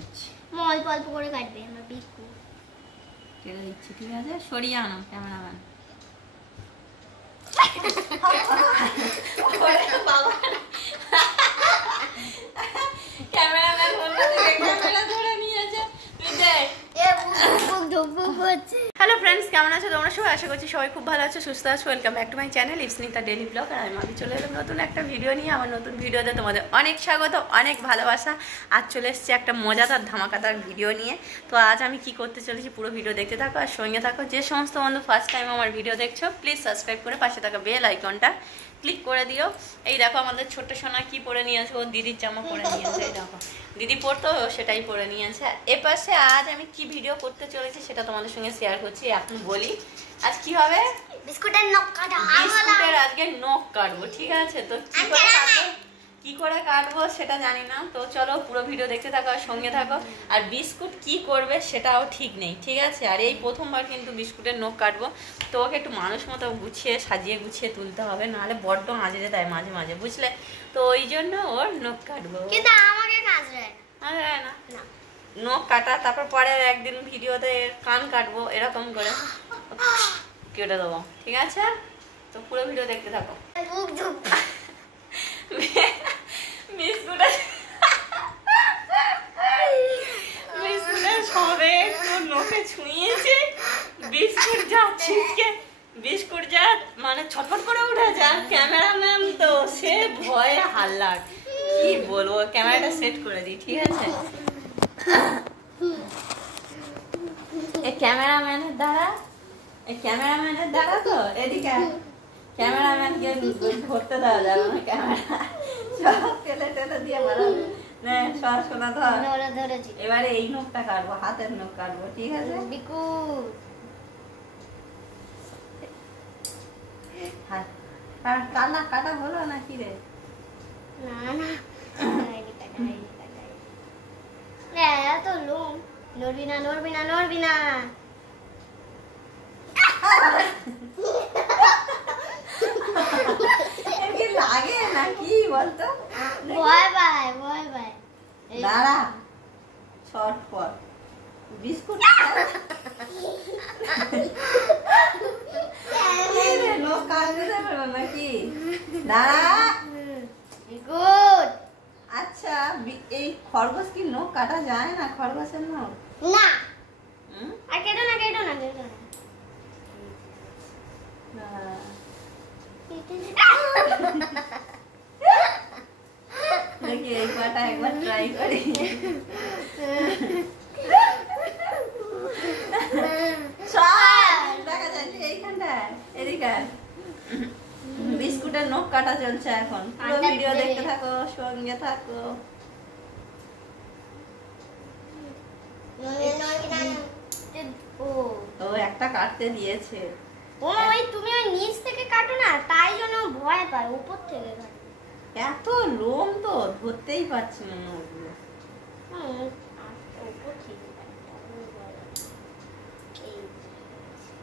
দিচ্ছি, অল্প অল্প করে কাটবে। আমার বিস্কুট কেটে দিচ্ছি, ঠিক আছে? সরিয়ে আনো ক্যামেরাম্যান। ক্যামেরাম্যান ক্যামেরা ধরে নিয়েছে। হ্যালো ফ্রেন্ডস, কেমন আছো তোমরা সবাই? আশা করছি সবাই খুব ভালো আছো, সুস্থ আছো। Welcome back to my channel Ipsnita daily blog. আর আমি মাঝে চলে এলাম নতুন একটা ভিডিও নিয়ে। আমার নতুন ভিডিওতে তোমাদের অনেক স্বাগত, অনেক ভালোবাসা। আজ চলে এসেছি একটা মজাদার ধামাকাদার ভিডিও নিয়ে। তো আজ আমি কি করতে চলেছি পুরো ভিডিও দেখতে থাকো আর সঙ্গে থাকো। যে সমস্ত বন্ধু ফার্স্ট টাইম আমার ভিডিও দেখছো, প্লিজ সাবস্ক্রাইব করে পাশে থাকা বেল আইকনটা ক্লিক করে দিও। এই দেখো আমাদের ছোট্ট সোনা কি পরে নিয়েছে, ও দিদির জামা পরে নিয়েছে। এই দেখো দিদি পরতো সেটাই পরে নিয়েছে। এপাশে আজ আমি কি ভিডিও করতে চলেছি সেটা তোমাদের সঙ্গে শেয়ার করছি। এখন বলি আজ কি হবে। বিস্কুটের নখ কাটা, বিস্কুটের আজকে নখ কাটবো, ঠিক আছে? তো কি করে কাটবো সেটা জানি না। তো চলো পুরো ভিডিও দেখতে থাকো আর সঙ্গে থাকো। আর বিস্কুট কি করবে সেটাও ঠিক নেই, ঠিক আছে? আর এই প্রথমবার কিন্তু বিস্কুটের নখ কাটবো, তো ওকে একটু মানুষ মতো গুছিয়ে সাজিয়ে গুছিয়ে তুলতে হবে, নাহলে বড্ড আঁচড়ে দেয় মাঝে মাঝে, বুঝলে? তো ওই জন্য ওর নখ কাটবো। কিন্তু আমাকে কাজরায় না নখ কাটা, তারপর পরে একদিন ভিডিওতে কান কাটবো, এরকম করে কেটে দেবো, ঠিক আছে? তো পুরো ভিডিও দেখতে থাকো। বিস্কুটের সবে একটু নখে ছুঁয়েছে, বিস্কুট যা ছিটকে, বিস্কুট যা মানে ছটফট করে উঠে যা। ক্যামেরাম্যান তো সে ভয়ে হাল্লার, কি বলবো। ক্যামেরাটা সেট করে দিই, ঠিক আছে? এই ক্যামেরাম্যানের দ্বারা তো এদিকে ক্যামেরাম্যানকে ধরতে দেওয়া যাবে না। ক্যামেরা সব টেলে টেলে দিয়ে বানাবে। সোনা ধর, এবারে এই নখটা কাটবো, হাতের নখ কাটবো, ঠিক আছে? কান্না কাটা হলো নাকি রে? এত লোম, নড়বি না নড়বি না নড়বি না। লাগে নাকি বলতো? ভয় পায় ভয় পায়। দাঁড়া, ছটফট বিস্কুট নখ কাটতে দেবে নাকি? দাঁড়া। আচ্ছা, এই খরগোশ কি নখ কাটা যায় না? খরগোশের নখ না। আর কেটো না কেটো না কেটো না। দেখি এই পাটা একবার ট্রাই করি। দেখা যাচ্ছে এইখানটায়, এদিকে বিস্কুটের নখ কাটা চলছে এখন। পুরো ভিডিও দেখতে থাকো, সঙ্গে থাকো। ও একটা কাটতে দিয়েছে। ওই তুমি ওই নিচ থেকে কাটো না, তাই জন্য ভয় পায়। উপর থেকে কাটো। এত লোম তো ধরতেই পারছি না নখগুলো।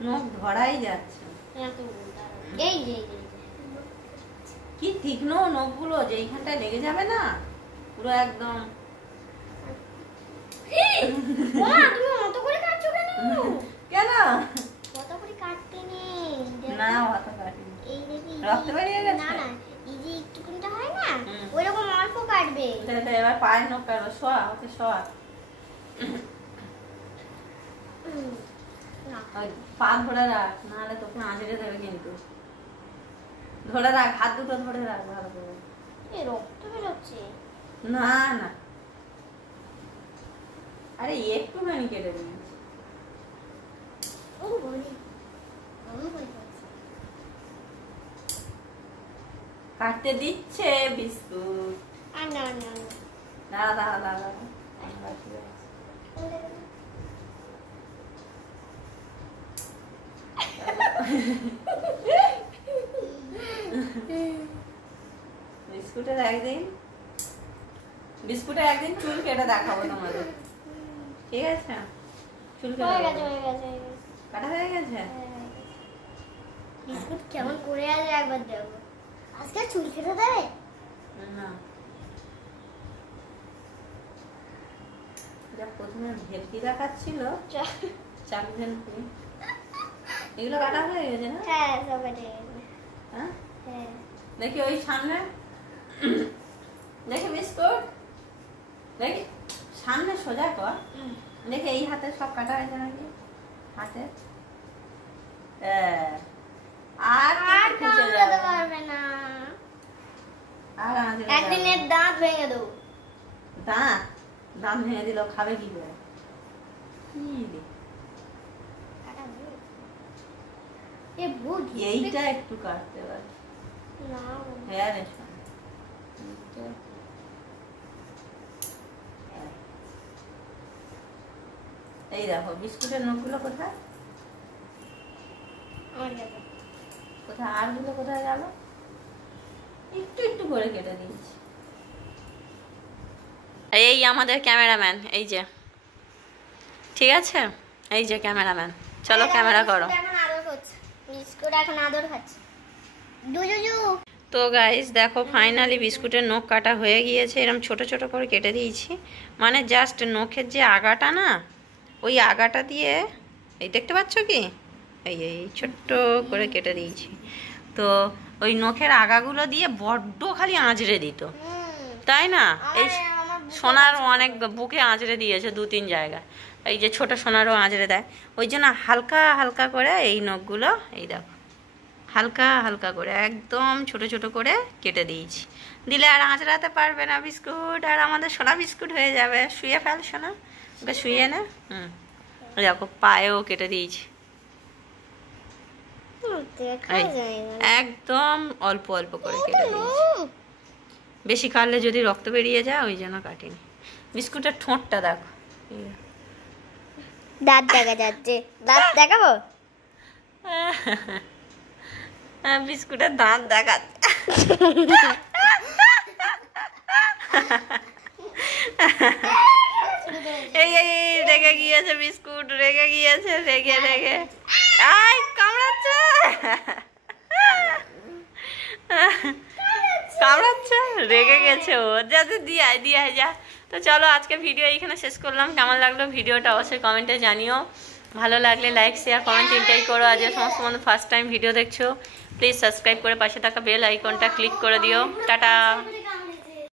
নখ ধরাই যাচ্ছে। এই কি তীক্ষ্ণ নখগুলো, যে এইখানটায় লেগে যাবে না পুরো একদম। তুমি অত করে কাটছো কেন? কেন অত করে কাটতে নেই না, অত কাটিনি। এই দেখি রক্ত বেরিয়ে গেছে। না না, এই যে একটুকুনটা হয় না, ওইরকম অল্প কাটবে। এবার পায়ের নখ কাটবো। শোয়া, ওকে শোয়া। পা ধরে রাখ, নাহলে তোকে আঁচড়ে দেবে কিন্তু। ধরে রাখ, হাত দুটো ধরে রাখ ভালো করে। রক্ত বেরোচ্ছে। না না, আরে একটুখানি কেটে দিয়েছি। কাটতে দিচ্ছে বিস্কুট। দাঁড়া দাঁড়া দাঁড়া, বিস্কুটের একদিন চুল কেটে দেখাবো তোমাদের, ঠিক আছে? চুল কাটা হয়ে গেছে। বিস্কুট কেমন করে আছে একবার দেখো। আজকে চুল কেটে দেবে না, যা প্রথমে ভেলকি দেখাচ্ছিল, চাক ভেলকি, এগুলো কাটা হয়ে গেছে না? হ্যাঁ সব কেটে গেছে। হ্যাঁ হ্যাঁ দেখি ওই সামনে, দেখি বিস্কুট, দেখি সামনে সোজা কর, দেখি এই হাতে সব কাটা হয়েছে নাকি হাতে। আর আর খুঁজে কামড়াতে যাবে পারবে না। আর একদিন এর দাঁত ভেঙে দেবো। দাঁত দাঁত ভেঙে দিল, খাবে কি করে? এ ভূত এইটা একটু কাটতে পারে। না হ্যাঁ রে শোন, এই দেখো বিস্কুটের নখগুলো কোথায় কোথায়, আরগুলো কোথায় গেল? একটু একটু করে কেটে দিয়েছি। এই আমাদের ক্যামেরাম্যান, এই যে, ঠিক আছে, এই যে ক্যামেরাম্যান, চলো ক্যামেরা করো। এখন আদর করছে, বিস্কুট এখন আদর খাচ্ছে। দুজুজু তো গাইস দেখো ফাইনালি বিস্কুটের নখ কাটা হয়ে গিয়েছে, এরকম ছোট ছোট করে কেটে দিয়েছি, মানে জাস্ট নখের যে আগাটা না, ওই আগাটা দিয়ে, এই দেখতে পাচ্ছ কি, এই এই ছোট্ট করে কেটে দিয়েছি। তো ওই নখের আগাগুলো দিয়ে বড্ড খালি আঁচড়ে দিত, তাই না? এই সোনার অনেক বুকে আঁচড়ে দিয়েছে 2-3 জায়গায়, এই যে ছোট সোনারও আঁচড়ে দেয়, ওই জন্য হালকা হালকা করে এই নখগুলো, এই দেখো হালকা হালকা করে একদম ছোট ছোট করে কেটে দিয়েছি, দিলে আর আঁচড়াতে পারবে না বিস্কুট, আর আমাদের সোনা বিস্কুট হয়ে যাবে। শুয়ে ফেল সোনা, ওকে শুয়ে নে। দেখো পায়েও কেটে দিয়েছি, একদম অল্প অল্প করে কেটে দিয়েছি, বেশি কাটলে যদি রক্ত বেরিয়ে যায় ওই জন্য কাটিনি। বিস্কুটের ঠোঁটটা দেখো, দাঁত দেখা যাচ্ছে, দাঁত দেখাবো? বিস্কুটের দাঁত দেখাচ্ছে। এই এই রেগে গিয়েছে বিস্কুট, রেগে গিয়েছে, রেগে রেগে আই কামড়াচ্ছে, কামড়াচ্ছে, রেগে গেছে ও, যাতে দিয়ে আয় যা। তো চলো আজকে ভিডিও এইখানে শেষ করলাম। কেমন লাগলো ভিডিওটা অবশ্যই কমেন্টে জানিও, ভালো লাগলে লাইক শেয়ার কমেন্ট তিনটাই করো। আর যে সমস্ত বন্ধু ফার্স্ট টাইম ভিডিও দেখছো প্লিজ সাবস্ক্রাইব করে পাশে থাকা বেল আইকনটা ক্লিক করে দিও। টাটা।